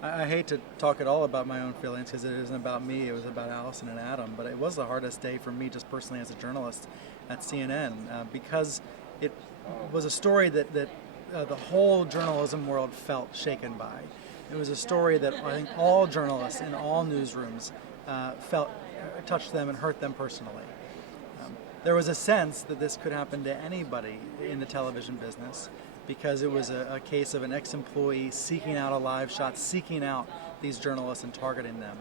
I hate to talk at all about my own feelings because it isn't about me. It was about Alison and Adam. But it was the hardest day for me, just personally as a journalist at CNN, because it was a story that the whole journalism world felt shaken by. It was a story that I think all journalists in all newsrooms felt touched them and hurt them personally. There was a sense that this could happen to anybody in the television business because it was a case of an ex-employee seeking out a live shot, seeking out these journalists and targeting them.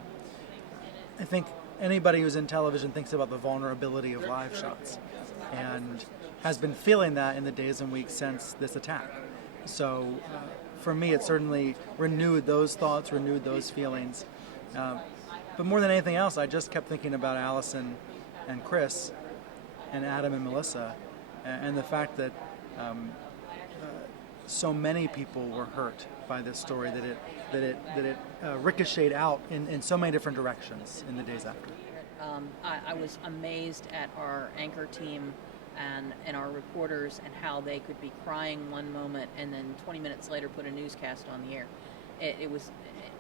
I think anybody who's in television thinks about the vulnerability of live shots and has been feeling that in the days and weeks since this attack. So for me, it certainly renewed those thoughts, renewed those feelings. But more than anything else, I just kept thinking about Alison and Chris and Adam and Melissa, and the fact that so many people were hurt by this story that it ricocheted out in so many different directions in the days after. I was amazed at our anchor team and our reporters and how they could be crying one moment and then 20 minutes later put a newscast on the air. It was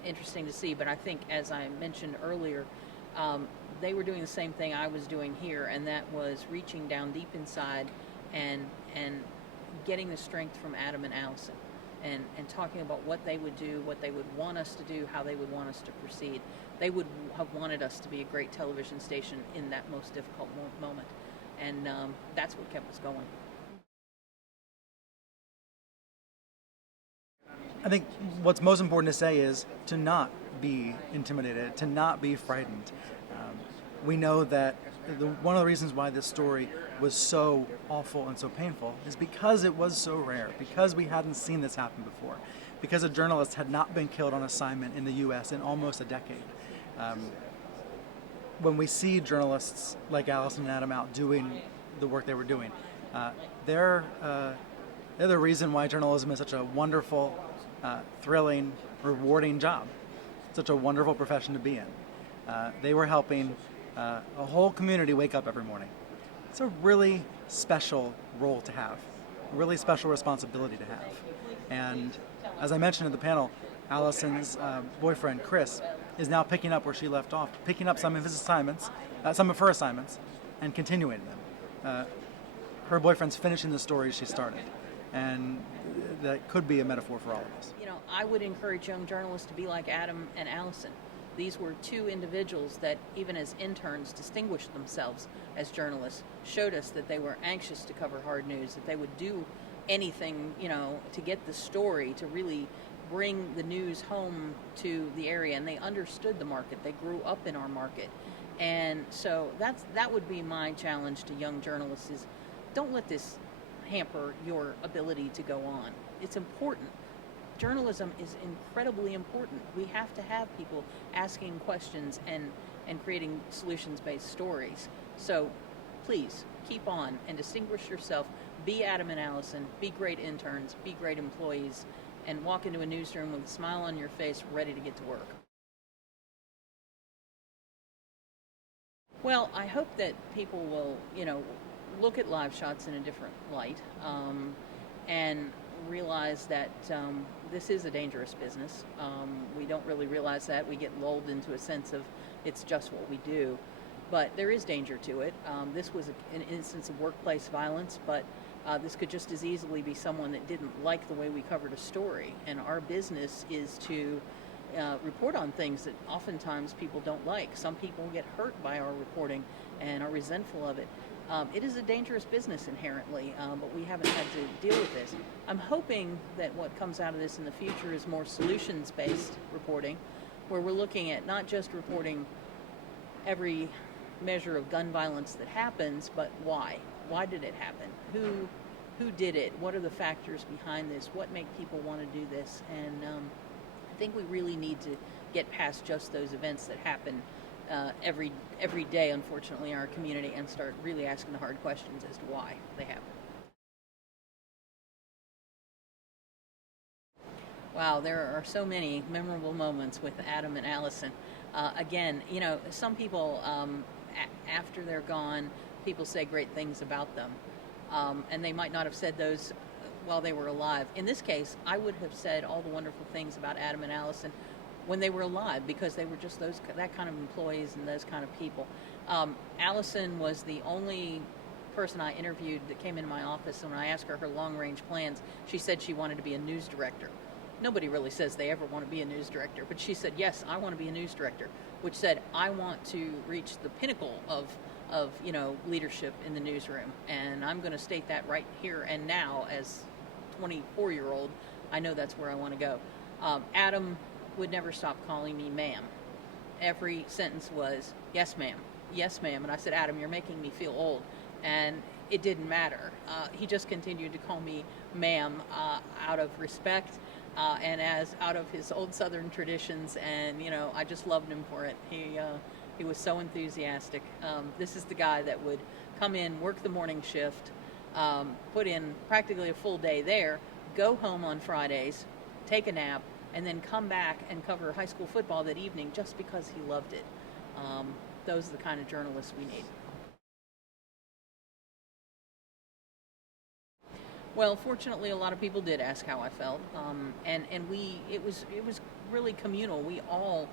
interesting to see, but I think, as I mentioned earlier, they were doing the same thing I was doing here, and that was reaching down deep inside and getting the strength from Adam and Alison and talking about what they would do, what they would want us to do, how they would want us to proceed. They would have wanted us to be a great television station in that most difficult moment, and that's what kept us going. I think what's most important to say is to not be intimidated, to not be frightened. We know that one of the reasons why this story was so awful and so painful is because it was so rare, because we hadn't seen this happen before, because a journalist had not been killed on assignment in the U.S. in almost a decade. When we see journalists like Alison and Adam out doing the work they were doing, they're the reason why journalism is such a wonderful, thrilling, rewarding job, such a wonderful profession to be in. They were helping a whole community wake up every morning. It's a really special role to have, a really special responsibility to have. And as I mentioned at the panel, Alison's boyfriend, Chris, is now picking up where she left off, picking up some of her assignments, and continuing them. Her boyfriend's finishing the stories she started, and that could be a metaphor for all of us. You know, I would encourage young journalists to be like Adam and Alison. These were two individuals that, even as interns, distinguished themselves as journalists, showed us that they were anxious to cover hard news, that they would do anything, to get the story, to really bring the news home to the area, and they understood the market. They grew up in our market. And so that would be my challenge to young journalists is don't let this hamper your ability to go on. It's important. Journalism is incredibly important. We have to have people asking questions and creating solutions-based stories. So please keep on and distinguish yourself. Be Adam and Alison. Be great interns. Be great employees. And walk into a newsroom with a smile on your face, ready to get to work. Well, I hope that people will, look at live shots in a different light and realize that this is a dangerous business. We don't really realize that. We get lulled into a sense of it's just what we do. But there is danger to it. This was an instance of workplace violence, but this could just as easily be someone that didn't like the way we covered a story. And our business is to report on things that oftentimes people don't like. Some people get hurt by our reporting and are resentful of it. It is a dangerous business inherently, but we haven't had to deal with this. I'm hoping that what comes out of this in the future is more solutions-based reporting, where we're looking at not just reporting every measure of gun violence that happens, but why? Why did it happen? Who did it? What are the factors behind this? What make people want to do this? And I think we really need to get past just those events that happen every day, unfortunately, in our community, and start really asking the hard questions as to why they happen. Wow, there are so many memorable moments with Adam and Alison. Again, some people, after they're gone, people say great things about them, and they might not have said those while they were alive. In this case, I would have said all the wonderful things about Adam and Alison when they were alive, because they were just that kind of employees and those kind of people. Alison was the only person I interviewed that came into my office, and when I asked her long-range plans, she said she wanted to be a news director. Nobody really says they ever want to be a news director, but she said, yes, I want to be a news director, which said, I want to reach the pinnacle of leadership in the newsroom. And I'm going to state that right here and now as 24-year-old, I know that's where I want to go. Adam would never stop calling me ma'am. Every sentence was, yes, ma'am, yes, ma'am. And I said, Adam, you're making me feel old. And it didn't matter. He just continued to call me ma'am out of respect. And as out of his old Southern traditions, and I just loved him for it. He was so enthusiastic. This is the guy that would come in, work the morning shift, put in practically a full day there, go home on Fridays, take a nap, and then come back and cover high school football that evening just because he loved it. Those are the kind of journalists we need. Well, fortunately, a lot of people did ask how I felt, and it was really communal. We all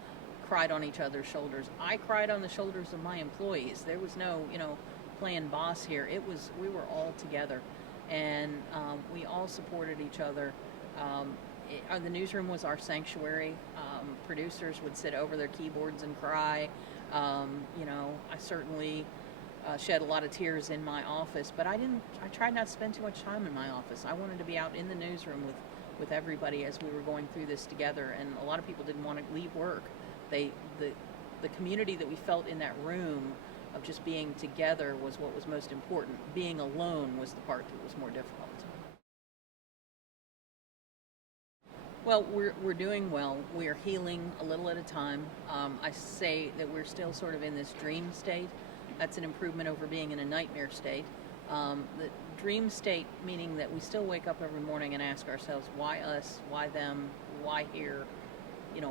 cried on each other's shoulders. I cried on the shoulders of my employees. There was no, playing boss here. We were all together, and we all supported each other. The newsroom was our sanctuary. Producers would sit over their keyboards and cry. I certainly shed a lot of tears in my office, but I tried not to spend too much time in my office. I wanted to be out in the newsroom with everybody as we were going through this together, and a lot of people didn't want to leave work. The community that we felt in that room of just being together was what was most important. Being alone was the part that was more difficult. Well, we're doing well. We are healing a little at a time. I say that we're still sort of in this dream state. That's an improvement over being in a nightmare state. The dream state meaning that we still wake up every morning and ask ourselves, why us, why them, why here,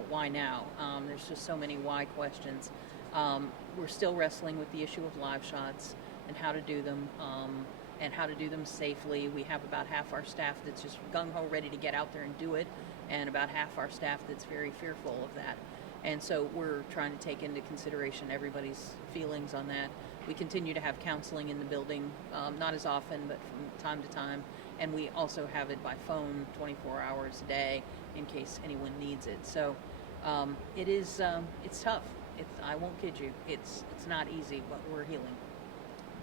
why now? There's just so many why questions. We're still wrestling with the issue of live shots and how to do them, and how to do them safely. We have about half our staff that's just gung-ho ready to get out there and do it, and about half our staff that's very fearful of that. And so we're trying to take into consideration everybody's feelings on that. We continue to have counseling in the building, not as often, but from time to time. And we also have it by phone 24 hours a day in case anyone needs it. So it's tough. I won't kid you. It's not easy, but we're healing.